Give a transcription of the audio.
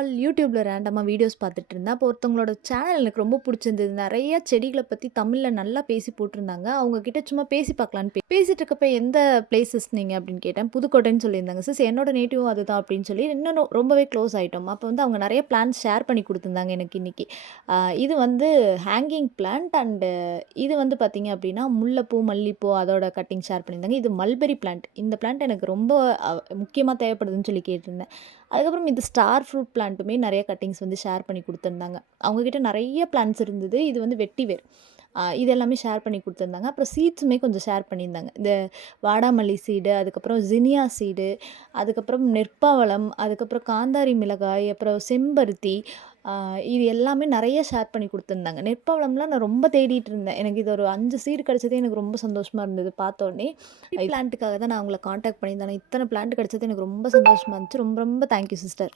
நாள் யூடியூப்ல ரேண்டமா வீடியோஸ் பார்த்துட்டு இருந்தேன். அப்போ ஒருத்தவங்களோட சேனல் எனக்கு ரொம்ப புடிச்சிருந்தது. நெறைய செடிகள பத்தி தமிழ்ல நல்லா பேசி போட்டிருந்தாங்க. அவங்க கிட்ட சும்மா பேசி பார்க்கலான்னு பேசிட்டு இருக்கப்ப எந்த பிளேஸஸ் நீங்க அப்படின்னு கேட்டேன். புதுக்கோட்டைன்னு சொல்லியிருந்தாங்க. சிஸ் என்னோட நேட்டிவும் அதுதான் அப்படின்னு சொல்லி இன்னும் ரொம்பவே க்ளோஸ் ஆயிட்டோம். அப்போ வந்து அவங்க நெறைய பிளான்ட்ஸ் ஷேர் பண்ணி குடுத்துருந்தாங்க எனக்கு இன்னைக்கு. இது வந்து ஹேங்கிங் பிளான்ட் அண்ட் இது வந்து பார்த்தீங்க அப்படின்னா, முல்லைப்பூ, மல்லிப்பூ அதோட கட்டிங் ஷேர் பண்ணியிருந்தாங்க. இது மல்பெரி பிளான்ட். இந்த பிளான்ட் எனக்கு ரொம்ப முக்கியமா தேவைப்படுதுன்னு சொல்லி கேட்டிருந்தேன். அதுக்கப்புறம் இந்த ஸ்டார் ஃப்ரூட் பிளான்ட்டுமே நெறைய கட்டிங்ஸ் வந்து ஷேர் பண்ணி குடுத்துருந்தாங்க. அவங்க கிட்ட நெறைய பிளான்ட்ஸ் இருந்தது. இது வந்து வெட்டிவேர். இது எல்லாமே ஷேர் பண்ணி குடுத்துருந்தாங்க. அப்புறம் சீட்ஸுமே கொஞ்சம் ஷேர் பண்ணியிருந்தாங்க. இந்த வாடாமல்லி சீடு, அதுக்கப்புறம் ஜினியா சீடு, அதுக்கப்புறம் நெற்பவளம், அதுக்கப்புறம் காந்தாரி மிளகாய், அப்புறம் செம்பருத்தி, ஆ இது எல்லாமே நெறைய ஷேர் பண்ணி குடுத்துருந்தாங்க. நெற்பவளம்லாம் நான் ரொம்ப தேடிட்டு இருந்தேன். எனக்கு இது ஒரு 5 சீடு கிடைச்சதே எனக்கு ரொம்ப சந்தோஷமா இருந்தது பார்த்தோனே. பிளான்ட்டுக்காக தான் நான் உங்கள கான்டாக்ட் பண்ணியிருந்தேன். ஆனா இத்தன பிளான்ட் கிடைச்சது எனக்கு ரொம்ப சந்தோஷமா இருந்துச்சு. ரொம்ப ரொம்ப தேங்க் யூ சிஸ்டர்.